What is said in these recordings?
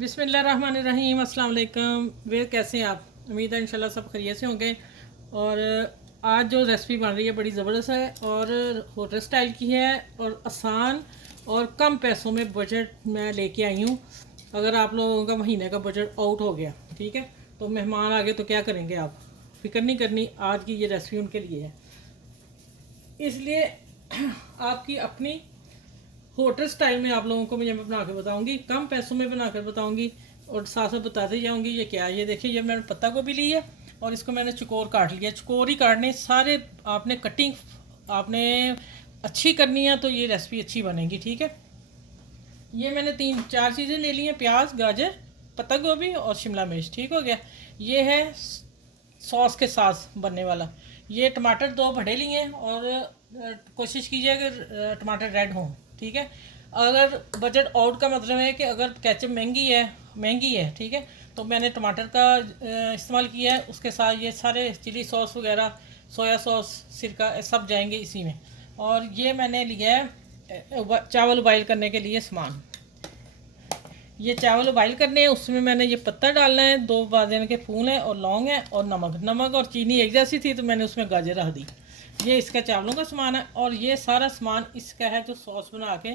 बिस्मिल्लाहिर्रहमानिर्रहीम, अस्सलाम वालेकुम। वे कैसे हैं आप? उम्मीद है इंशाल्लाह सब खैरियत से होंगे। और आज जो रेसिपी बन रही है बड़ी ज़बरदस्त है और होटल स्टाइल की है और आसान और कम पैसों में बजट मैं लेके आई हूँ। अगर आप लोगों का महीने का बजट आउट हो गया, ठीक है, तो मेहमान आ गए तो क्या करेंगे आप? फिक्र नहीं करनी, आज की ये रेसिपी उनके लिए है। इसलिए आपकी अपनी होटल स्टाइल में आप लोगों को मैं बना के बताऊंगी, कम पैसों में बना कर बताऊंगी और साथ साथ बताते जाऊंगी ये क्या है। ये देखिए, ये मैंने पत्ता गोभी ली है और इसको मैंने चकोर काट लिया। चकोर ही काटने सारे, आपने कटिंग आपने अच्छी करनी है तो ये रेसिपी अच्छी बनेगी, ठीक है। ये मैंने 3-4 चीज़ें ले ली हैं, प्याज, गाजर, पत्ता गोभी और शिमला मिर्च, ठीक हो गया। ये है सॉस के साथ बनने वाला। ये टमाटर 2 बड़े लिए हैं और कोशिश कीजिए कि टमाटर रेड हों, ठीक है। अगर बजट आउट का मतलब है कि अगर केचप महंगी है, ठीक है, तो मैंने टमाटर का इस्तेमाल किया है। उसके साथ ये सारे चिली सॉस वगैरह, सोया सॉस, सिरका, सब जाएंगे इसी में। और ये मैंने लिया है चावल उबाइल करने के लिए सामान। ये चावल उबाइल करने हैं, उसमें मैंने ये पत्ता डालना है, 2 बादाम के फूल हैं और लौंग है और नमक और चीनी एक जैसी थी तो मैंने उसमें गाजर रख दी। ये इसका चावलों का सामान है और ये सारा सामान इसका है जो सॉस बना के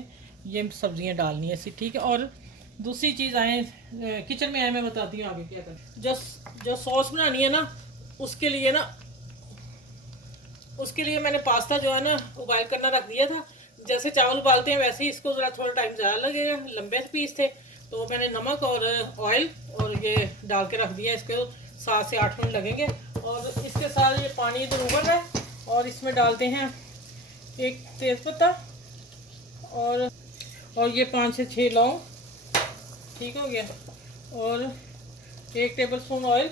ये सब्जियां डालनी है ऐसी, ठीक है। और दूसरी चीज़ आए किचन में आए, मैं बताती हूँ आगे क्या कर। जो सॉस बनानी है ना, उसके लिए मैंने पास्ता जो है ना उबाइल करना रख दिया था। जैसे चावल उबालते हैं वैसे ही इसको ज़रा थोड़ा टाइम ज़्यादा लगेगा, लंबे पीस थे तो मैंने नमक और ऑयल और ये डाल के रख दिया। इसको 7 से 8 मिनट लगेंगे। और इसके साथ ये पानी इधर उबल रहा है और इसमें डालते हैं एक तेज़पत्ता और ये 5 से 6 लौंग, ठीक हो गया। और 1 टेबल स्पून ऑयल।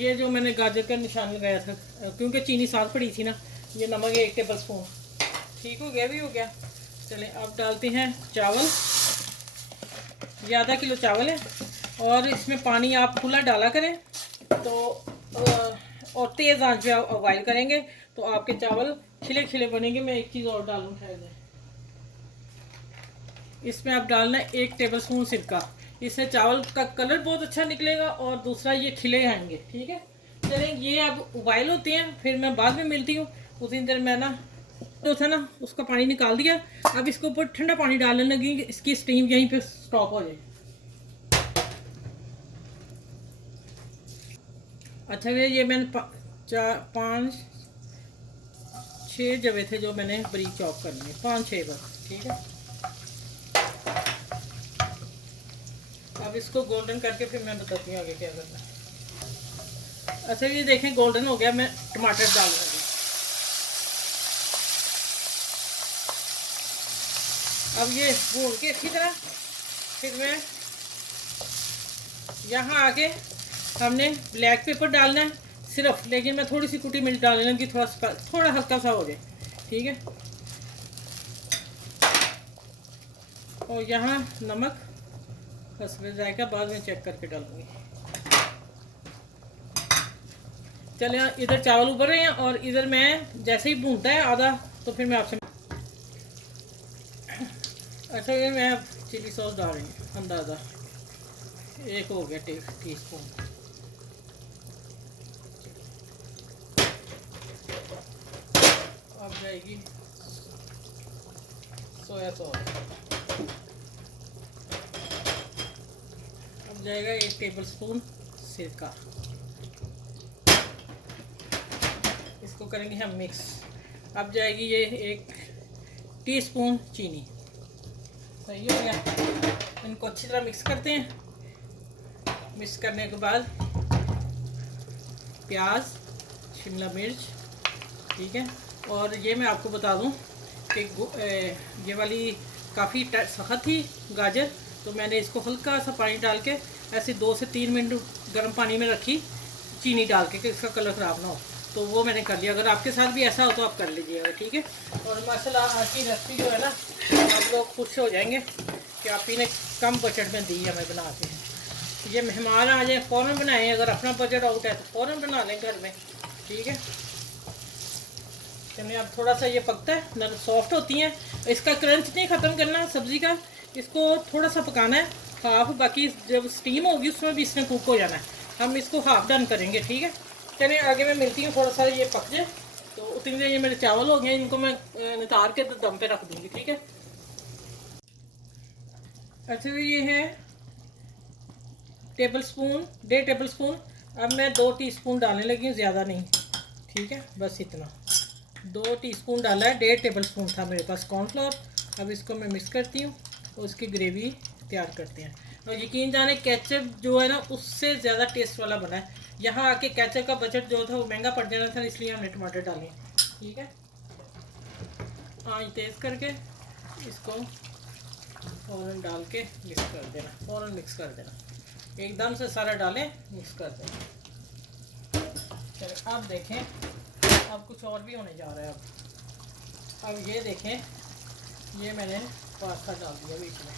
ये जो मैंने गाजर का निशान लगाया था क्योंकि चीनी साथ पड़ी थी ना, ये नमक 1 टेबल स्पून, ठीक हो गया, भी हो गया। चलें अब डालते हैं चावल। ये आधा किलो चावल है और इसमें पानी आप खुला डाला करें तो और तेज़ आंच पे आप बॉयल करेंगे तो आपके चावल खिले खिले बनेंगे। मैं एक चीज़ और डालूँ शायद, इसमें आप डालना है 1 टेबल स्पून सिरका। इससे चावल का कलर बहुत अच्छा निकलेगा और दूसरा ये खिले आएंगे, ठीक है। चलें, ये अब उबाइल होते हैं, फिर मैं बाद में मिलती हूँ। उसी देर मैं ना जो था ना उसका पानी निकाल दिया। अब इसके ऊपर ठंडा पानी डालने लगी, इसकी स्टीम यहीं पे स्टॉप हो जाए। अच्छा, ये मैंने 5-6 जवे थे जो मैंने बरीक चॉप करनी है, 5-6 बस, ठीक है। अब इसको गोल्डन करके फिर मैं बताती हूँ आगे क्या करना है। अच्छा, ये देखें गोल्डन हो गया, मैं टमाटर डाल दूँगी। अब ये भून के अच्छी तरह, फिर मैं यहाँ आके हमने ब्लैक पेपर डालना है सिर्फ, लेकिन मैं थोड़ी सी कुटी मिर्च डालने लगी, थोड़ा हल्का सा हो जाए, ठीक है। और यहाँ नमक हस्बे जायका बाद में चेक करके डालूंगी। चलिए, इधर चावल उबल रहे हैं और इधर मैं जैसे ही भूनता है आधा तो फिर मैं आपसे अच्छा, ये मैं चिली सॉस डाल रही हूँ, अंदाज़ा 1 हो गया टी स्पून। अब जाएगी सोया सॉस, अब जाएगा 1 टेबल स्पून सिरका। इसको करेंगे हम मिक्स। अब जाएगी ये 1 टीस्पून चीनी। सही हो गया। इनको अच्छी तरह मिक्स करते हैं। मिक्स करने के बाद प्याज, शिमला मिर्च, ठीक है। और ये मैं आपको बता दूं कि ये वाली काफ़ी सख्त थी गाजर, तो मैंने इसको हल्का सा पानी डाल के ऐसे 2 से 3 मिनट गर्म पानी में रखी, चीनी डाल के कि इसका कलर ख़राब ना हो, तो वो मैंने कर लिया। अगर आपके साथ भी ऐसा हो तो आप कर लीजिएगा, ठीक है। और माशाल्लाह आज की रेसिपी जो है ना, आप लोग खुश हो जाएंगे कि आप ही ने कम बजट में दी हमें बना के। ये मेहमान आ जाए फ़ौरन बनाएं, अगर अपना बजट आउट है तो फ़ौरन बना लें घर में, ठीक है। चलिए, अब थोड़ा सा ये पकता है, नरम सॉफ्ट होती हैं। इसका क्रंच नहीं ख़त्म करना सब्ज़ी का, इसको थोड़ा सा पकाना है, हाफ, बाकी जब स्टीम होगी उसमें भी इसने कुक हो जाना है। हम इसको हाफ डन करेंगे, ठीक है। चलिए आगे मैं मिलती हूँ, थोड़ा सा ये पक जाए तो उतनी देर ये मेरे चावल हो गए, इनको मैं नितार के दम पे रख दूँगी, ठीक है। अच्छा तो ये है टेबल स्पून, 1.5 टेबल स्पून। अब मैं 2 टीस्पून डालने लगी हूँ, ज़्यादा नहीं, ठीक है, बस इतना। 2 टीस्पून डाला है, 1.5 टेबल स्पून था मेरे पास कॉर्नफ्लोर। अब इसको मैं मिक्स करती हूँ और उसकी ग्रेवी तैयार करते हैं। और यकीन जाने केचप जो है ना उससे ज़्यादा टेस्ट वाला बना है। यहाँ आके केचप का बजट जो था वो महंगा पड़ जाना था, इसलिए हमने टमाटर डाले, ठीक है। आँच तेज़ करके इसको फ़ौरन डाल के मिक्स कर देना, फ़ौरन मिक्स कर देना, एकदम से सारा डालें, मिक्स कर देना। चलो अब देखें, अब कुछ और भी होने जा रहा है। अब ये देखें, ये मैंने पास्ता डाल दिया बीच में,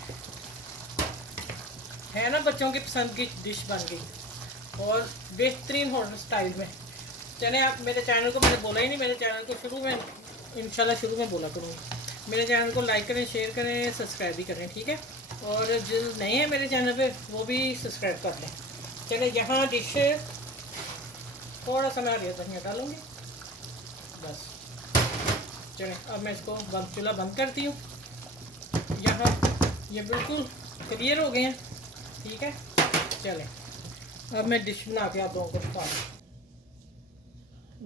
है ना बच्चों की पसंद की डिश बन गई और बेहतरीन होटल स्टाइल में। चले आप मेरे चैनल को, मैंने बोला ही नहीं, मेरे चैनल को शुरू में इंशाल्लाह शुरू में बोला करूँगी, मेरे चैनल को लाइक करें, शेयर करें, सब्सक्राइब भी करें, ठीक है। और जो नए हैं मेरे चैनल पे वो भी सब्सक्राइब कर लें। चले यहाँ डिश थोड़ा सा मैं हरी धनिया डालूँगी, बस। चले अब मैं इसको चूल्हा बंद करती हूँ। यहाँ ये बिल्कुल क्लियर हो गए हैं, ठीक है। चलें अब मैं डिश बना के आप लोगों को दिखाऊँ।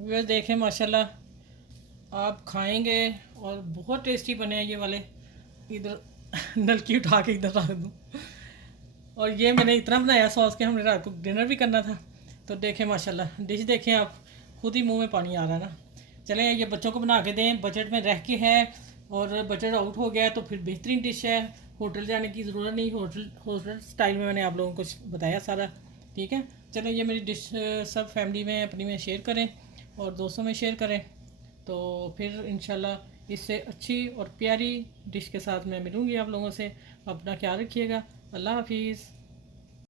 वे देखें माशाल्लाह आप खाएंगे और बहुत टेस्टी बने हैं ये वाले। इधर नलकी उठा के इधर रख दूँ। और ये मैंने इतना बनाया सॉस के, हमने रात को डिनर भी करना था। तो देखें माशाल्लाह डिश देखें आप, खुद ही मुंह में पानी आ रहा है ना। चलें ये बच्चों को बना के दें, बजट में रह के है और बजट आउट हो गया है तो फिर बेहतरीन डिश है। होटल जाने की ज़रूरत नहीं, होटल स्टाइल में मैंने आप लोगों को बताया सारा, ठीक है। चलें ये मेरी डिश सब फैमिली में अपनी में शेयर करें और दोस्तों में शेयर करें, तो फिर इंशाल्लाह इससे अच्छी और प्यारी डिश के साथ मैं मिलूँगी आप लोगों से। अपना ख्याल रखिएगा। अल्लाह हाफिज़।